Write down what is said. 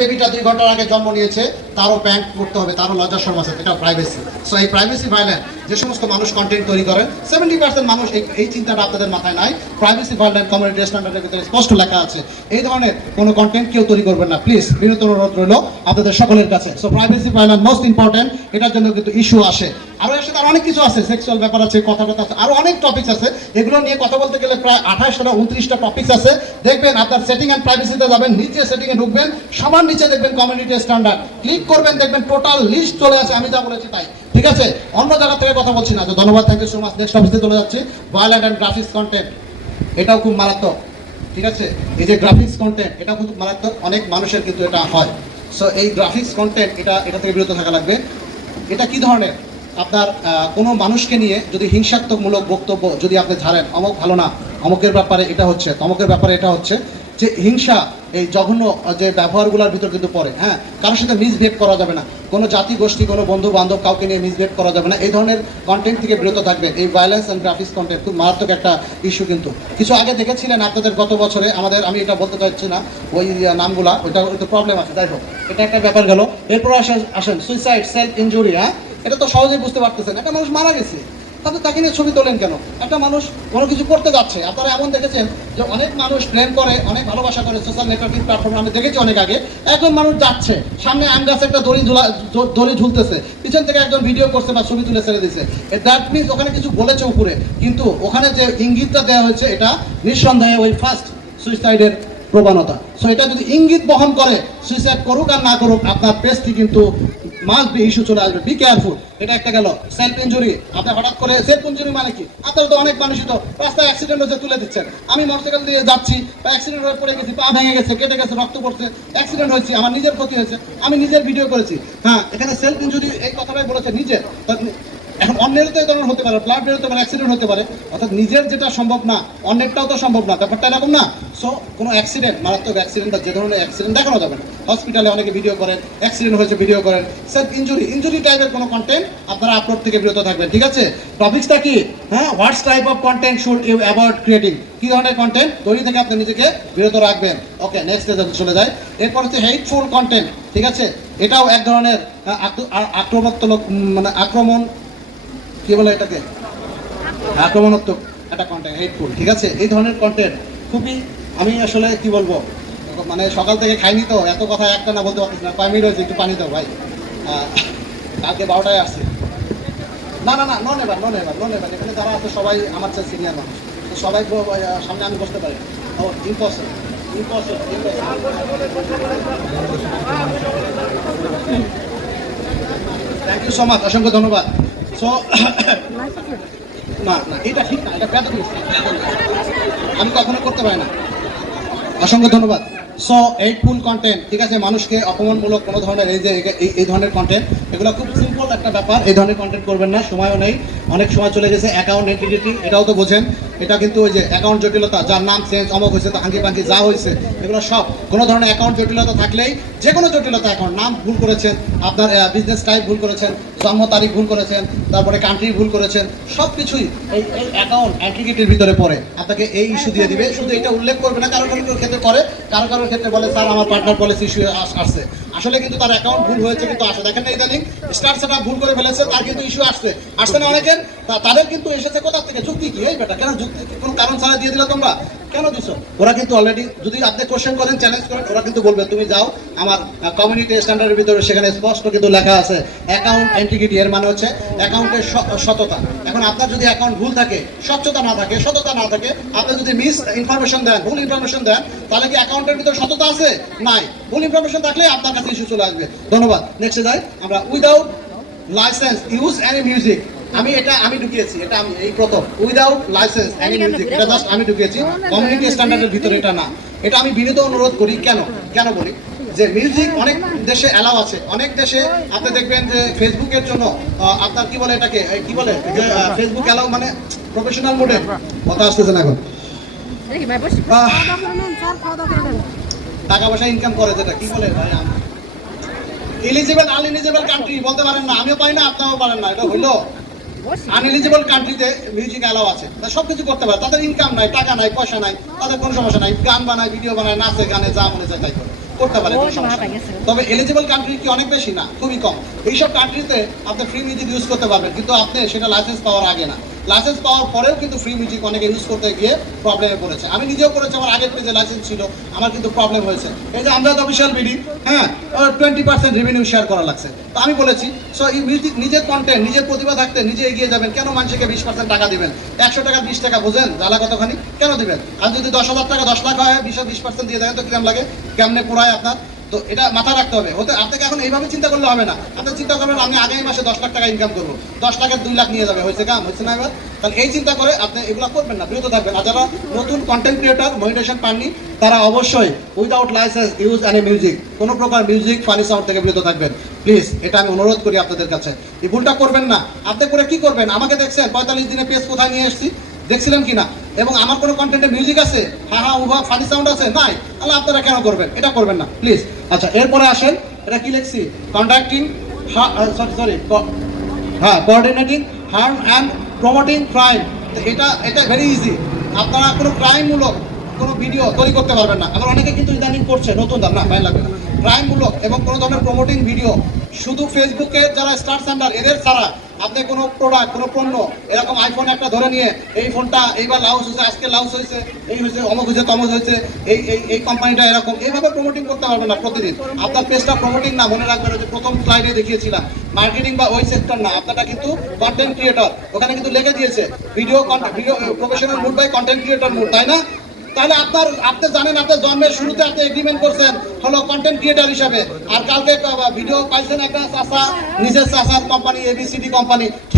বেবিটা 2 ঘন্টার আগে জন্ম নিয়েছে তারও প্যান্ট করতে হবে, তারও লজ্জা শরম আছে, এটা প্রাইভেসি। সো এই প্রাইভেসি ভায়োলেন্স যে সমস্ত মানুষ কন্টেন্ট তৈরি করেন 70% মানুষ এই চিন্তাটা আপনাদের মাথায় নাই। প্রাইভেসি ভায়োলেন্স কমিউনিটি স্ট্যান্ডার্ডের ভিতরে স্পষ্ট লেখা আছে এই ধরনের কোনো কন্টেন্ট কেউ তৈরি করবেন না, প্লিজ বিনীত অনুরোধ রইল আপনাদের সকলের কাছে। So privacy violence most important, এটার জন্য কিন্তু ইস্যু আসে। আরও এর সাথে অনেক কিছু আছে, সেক্সুয়াল ব্যাপার আছে, কথা আছে, আরও অনেক টপিকস আছে। এগুলো নিয়ে কথা বলতে গেলে প্রায় 28টা 29টা টপিকস আছে। দেখবেন আপনার সেটিং অ্যান্ড প্রাইভেসিতে যাবেন, নিচে সেটিংয়ে ঢুকবেন, সবার নিচে দেখবেন কমিউনিটি স্ট্যান্ডার্ড, ক্লিক করবেন, দেখবেন টোটাল লিস্ট চলে আসে, আমি যা বলেছি তাই। ঠিক আছে, অন্য জায়গা থেকে কথা বলছি না। তো ধন্যবাদ, thank you so much. Next অফিসে চলে যাচ্ছি। ভায়োলেন্ট অ্যান্ড গ্রাফিক্স কন্টেন্ট, এটাও খুব মারাত্মক। ঠিক আছে, এই যে গ্রাফিক্স কন্টেন্ট এটাও খুব মারাত্মক, অনেক মানুষের কিন্তু এটা হয়। সো এই গ্রাফিক্স কন্টেন্ট এটা থেকে বিরত থাকা লাগবে। এটা কি ধরনের, আপনার কোনো মানুষকে নিয়ে যদি হিংসাত্মকমূলক বক্তব্য যদি আপনি ঝাড়েন, অমুক ভালো না, অমুকের ব্যাপারে এটা হচ্ছে, তমুকের ব্যাপারে এটা হচ্ছে, যে হিংসা, এই জঘন্য যে ব্যবহারগুলোর ভিতর কিন্তু পড়ে। হ্যাঁ, কারোর সাথে মিসবিহেভ করা যাবে না, কোনো জাতি গোষ্ঠী, কোনো বন্ধু বান্ধব, কাউকে নিয়ে মিসবিহেভ করা যাবে না। এই ধরনের কন্টেন্ট থেকে বিরত থাকবেন। এই ভায়োলেন্স অ্যান্ড গ্রাফিক্স কন্টেন্ট খুব মারাত্মক একটা ইস্যু। কিন্তু কিছু আগে দেখেছিলেন আপনাদের গত বছরে আমাদের, আমি এটা বলতে চাচ্ছি না ওই নামগুলা, ওইটা প্রবলেম আছে, যাই হোক, এটা একটা ব্যাপার গেল। এরপর আসেন সুইসাইড, সেলফ ইনজুরি। হ্যাঁ, এটা তো সহজেই বুঝতে পারতেছেন, একটা মানুষ মারা গেছে, তাহলে তাকে নিয়ে ছবি তোলেন কেন? একটা মানুষ কোনো কিছু করতে যাচ্ছে, আপনারা এমন দেখেছেন যে অনেক মানুষ প্রেম করে, অনেক ভালোবাসা করে সোশ্যাল নেটওয়ার্কিং প্ল্যাটফর্মে, আমি দেখেছি অনেক আগে। একজন মানুষ যাচ্ছে, সামনে আম গাছে একটা দড়ি ঝুলতেছে, পিছন থেকে একজন ভিডিও করছে বা ছবি তুলে ছেড়ে দিচ্ছে। দ্যাট মিনস ওখানে কিছু বলেছে উপরে, কিন্তু ওখানে যে ইঙ্গিতটা দেওয়া হয়েছে এটা নিঃসন্দেহে ওই ফার্স্ট সুইসাইডের প্রবণতা। সো এটা যদি ইঙ্গিত বহন করে, সুইসাইড করুক আর না করুক, আপনার পেজটি কিন্তু মাস্ট বি ইস্যু চলে আসবে। Be careful. এটা একটা গেল। সেলফ ইনজুরি, আপনি হঠাৎ করে সেলফ ইনজুরি মানে কি? আপনারা তো অনেক মানুষই তো রাস্তায় অ্যাক্সিডেন্ট হচ্ছে তুলে দিচ্ছেন, আমি মোটরসাইকেল দিয়ে যাচ্ছি, অ্যাক্সিডেন্ট হয়ে পড়ে গেছি, পা ভেঙে গেছে, কেটে গেছে, রক্ত পড়ছে, অ্যাক্সিডেন্ট হয়েছে, আমার নিজের ক্ষতি হয়েছে, আমি নিজের ভিডিও করেছি। হ্যাঁ, এখানে সেলফ ইনজুরি এই কথাটাই বলেছে নিজের। এখন অন্যের তো এই ধরনের হতে পারে, ব্লাড বেরোতে পারে, অ্যাক্সিডেন্ট হতে পারে, অর্থাৎ নিজের যেটা সম্ভব না অন্যেরটাও তো সম্ভব না, ব্যাপারটা এরকম না। সো কোনো অ্যাক্সিডেন্ট, মারাত্মক অ্যাক্সিডেন্ট বা যে ধরনের অ্যাক্সিডেন্ট দেখানো যাবে না। হসপিটালে অনেকে ভিডিও করেন, অ্যাক্সিডেন্ট হয়েছে ভিডিও করেন। সেলফ ইনজুরি টাইপের কোনো কন্টেন্ট আপনারা আপলোড থেকে বিরত থাকবেন। ঠিক আছে, টপিকসটা কি? হ্যাঁ, what's type of content should you avoid creating, কি ধরনের কন্টেন্ট তৈরি থেকে আপনি নিজেকে বিরত রাখবেন। ওকে, নেক্সট চলে যায়। এরপর হচ্ছে হেটফুল কন্টেন্ট। ঠিক আছে, এটাও এক ধরনের আক্রমণাত্মক, মানে আক্রমণ, কি বলে এটাকে, আক্রমণাত্মক একটা কন্টেন্ট, হেটফুল। ঠিক আছে, এই ধরনের কন্টেন্ট খুবই, আমি আসলে কি বলবো, মানে সকাল থেকে খাইনি তো এত কথা একটা না বলতে পারতেছি না। 5 মিনিট হয়েছে, একটু পানি দাও ভাই। কালকে 12টায় আসছি। না, নন এবার এখানে যারা আছে সবাই আমার চেয়ে সিনিয়র মানুষ, তো সবাই সামনে আমি বসতে পারি। Oh impossible. Thank you so much, অসংখ্য ধন্যবাদ। সো না, এটা ঠিক না, এটা ব্যাড জিনিস, আমি কখনো করতে পারি না। অসংখ্য ধন্যবাদ। সো হেটফুল কন্টেন্ট, ঠিক আছে, মানুষকে অপমানমূলক কোনো ধরনের এই ধরনের কন্টেন্ট, এগুলো খুব সিম্পল একটা ব্যাপার। এই ধরনের কন্টেন্ট করবেন না, সময়ও নেই, অনেক সময় চলে গেছে। অ্যাকাউন্ট ইন্টিগ্রিটি, এটাও তো বোঝেন, এটা কিন্তু ওই যে অ্যাকাউন্ট জটিলতা, যার নাম চেঞ্জ, অমক হয়েছে, তো হাঙ্গি পাঙ্গি যা হয়েছে, এগুলো সব কোনো ধরনের অ্যাকাউন্ট জটিলতা থাকলেই, যে কোনো জটিলতা, অ্যাকাউন্ট নাম ভুল করেছেন, আপনার বিজনেস টাইপ ভুল করেছেন, জন্ম তারিখ ভুল করেছেন, তারপরে কান্ট্রি ভুল করেছেন, সব কিছুই এই অ্যাকাউন্ট ইন্টিগ্রিটির ভিতরে পড়ে। আপনাকে এই ইস্যু দিয়ে দিবে, শুধু এটা উল্লেখ করবে না। কারো ক্ষেত্রে করে, কারো ক্ষেত্রে বলে স্যার আমার পার্টনার পলিসি ইস্যু আসছে, আসলে কিন্তু তার অ্যাকাউন্ট ভুল হয়েছে, কিন্তু আসে দেখেন না ইদানিং স্টার সেটআপ ভুল করে ফেলেছে, তার কিন্তু ইস্যু আসছে না অনেকের, তাদের কিন্তু এসেছে কোথা থেকে? যুক্তি কি? এই বেটা কেন যুক্তি, কোনো কারণ ছাড়া দিয়ে দিলে তোমরা কেন দিছো? ওরা কিন্তু অলরেডি, যদি আপনি কোশ্চেন করেন, চ্যালেঞ্জ করেন, ওরা কিন্তু বলবে তুমি যাও আমার কমিউনিটি স্ট্যান্ডার্ডের ভিতরে, সেখানে স্পষ্ট কিন্তু লেখা আছে অ্যাকাউন্ট ইন্টিগ্রিটি, এর মানে হচ্ছে অ্যাকাউন্টের সততা। এখন আপনার যদি অ্যাকাউন্ট ভুল থাকে, স্বচ্ছতা না থাকে, সততা না থাকে, আপনি যদি মিস ইনফরমেশন দেন, ভুল ইনফরমেশন দেন, তাহলে কি অ্যাকাউন্টের ভিতরে সততা আছে? নাই। ভুল ইনফরমেশন থাকলে আপনার কাছে ইস্যু চলে আসবে। ধন্যবাদ। নেক্সটে যাই আমরা। Without licence use any music, আমি ঢুকিয়েছি, এটা আমি এই প্রথম। উইদাউট লাইসেন্স এনি মিউজিক, এটা জাস্ট আমি ঢুকিয়েছি, কমিউনিটি স্ট্যান্ডার্ডের ভিতরে এটা না। এটা আমি বিনীত অনুরোধ করি। কেন বলি যে মিউজিক অনেক দেশে অ্যালাউ আছে, অনেক দেশে আপনি দেখবেন যে ফেসবুকের জন্য আপনার কি বলে এটাকে, কি বলে, ফেসবুক অ্যালাউ মানে প্রফেশনাল মোডে, কথা আসতেছে না এখন, টাকা পয়সা ইনকাম করে, যেটা কি বলে ভাই, এলিজিবল আনএলিজিবল কান্ট্রি বলতে পারেন না, আমিও পারি না, আপনারাও পারেন না, এটা হইলো আনএলিজিবল কান্ট্রিতে মিউজিক অ্যালাউ আছে, সব কিছু করতে পারে, তাদের ইনকাম নাই, টাকা নাই, পয়সা নাই, তাদের কোনো সমস্যা নাই, গান বানায়, ভিডিও বানায়, নাচে গানে যা মনে চায় তাই করে। করতে পারে, কোনো সমস্যা নেই। তবে এলিজিবল কান্ট্রি কি অনেক বেশি? না, খুবই কম। এইসব কান্ট্রিতে আপনি ফ্রি মিউজিক ইউজ করতে পারবেন, কিন্তু আপনি সেটা লাইসেন্স পাওয়ার আগে না, লাইসেন্স পাওয়ার পরেও কিন্তু ফ্রি মিউজিক অনেকে ইউজ করতে গিয়ে প্রবলেমে পড়েছে। আমি নিজেও করেছি, আমার আগের পেজে লাইসেন্স ছিল, আমার কিন্তু প্রবলেম হয়েছে। এই যে আমরা অফিসিয়াল বিডি, হ্যাঁ, 20% রেভিনিউ শেয়ার করা লাগছে। তো আমি বলেছি, সো এই মিউজিক নিজের কন্টেন্ট, নিজের প্রতিভা থাকতে নিজে এগিয়ে যাবেন, কেন মানুষকে 20% টাকা দিবেন? 100 টাকা 20 টাকা বোঝেন জ্বালা কতখানি, কেন দিবেন? আর যদি 10,000 টাকা 10 লাখ হয়, 20% দিয়ে দেবেন, তো কিরম লাগে, কেমনে পুরায় আপনার? তো এটা মাথায় রাখতে হবে। আপনাকে এখন এইভাবে চিন্তা করলে হবে না। আপনি চিন্তা করবেন আমি আগামী মাসে 10 লাখ টাকা ইনকাম করবো, 10 লাখের 2 লাখ নিয়ে যাবে, হয়েছে কাম, হচ্ছে না এবার? তাহলে এই চিন্তা করে আপনি এগুলো করবেন না, বিরত থাকবেন। আর যারা নতুন কন্টেন্ট ক্রিয়েটর মনিটাইজেশন পাননি, তারা অবশ্যই without licence use any music, কোনো প্রকার মিউজিক ফানি সাউন্ড থেকে বিরত থাকবেন প্লিজ। এটা আমি অনুরোধ করি আপনাদের কাছে, এই ভুলটা করবেন না। আপনি করে কি করবেন? আমাকে দেখছেন 45 দিনে পেজ কোথায় নিয়ে এসেছি, দেখছিলেন কিনা? এবং আমার কোনো কন্টেন্টে মিউজিক আছে, হা হা উহা ফানি সাউন্ড আছে? নাই। তাহলে আপনারা কেন করবেন? এটা করবেন না প্লিজ। আচ্ছা, এরপরে আসেন, এটা কি লিখছি? Conducting, coordinating harm and promoting crime. এটা ভেরি ইজি। আপনারা কোনো ক্রাইমমূলক কোনো ভিডিও তৈরি করতে পারবেন না। আবার অনেকে কিন্তু ইদানিং করছে, নতুন দাম না, ভাই লাগবে না। ক্রাইমমূলক এবং কোনো ধরনের প্রমোটিং ভিডিও শুধু ফেসবুকে যারা স্টার সেন্টার এদের ছাড়া আপনি কোনো প্রোডাক্ট, কোনো পণ্য, এরকম আইফোন একটা ধরে নিয়ে এই ফোনটা এইবার লাউস হয়েছে, আজকে লাউস হয়েছে, এই হয়েছে, অমুক হয়েছে, তমুক হয়েছে, এই কোম্পানিটা এরকম, এইভাবে প্রমোটিং করতে পারবেন না প্রতিদিন। আপনার পেজটা প্রমোটিং না, মনে রাখবেন, যে প্রথম স্লাইডে দেখিয়েছিলাম, মার্কেটিং বা ওই সেক্টর না, আপনারটা কিন্তু কন্টেন্ট ক্রিয়েটর। ওখানে কিন্তু লিখে দিয়েছে video professional mood by content creator mood, তাই না? তাহলে আপনি জানেন, আপনার জন্মের শুরুতে আপনি এগ্রিমেন্ট করছেন হলো কন্টেন্ট ক্রিয়েটর হিসাবে, আর কালকে ভিডিও পাইছেন একটা চাষা, নিজের চাষার কোম্পানি, ABCD কোম্পানি, ঠিক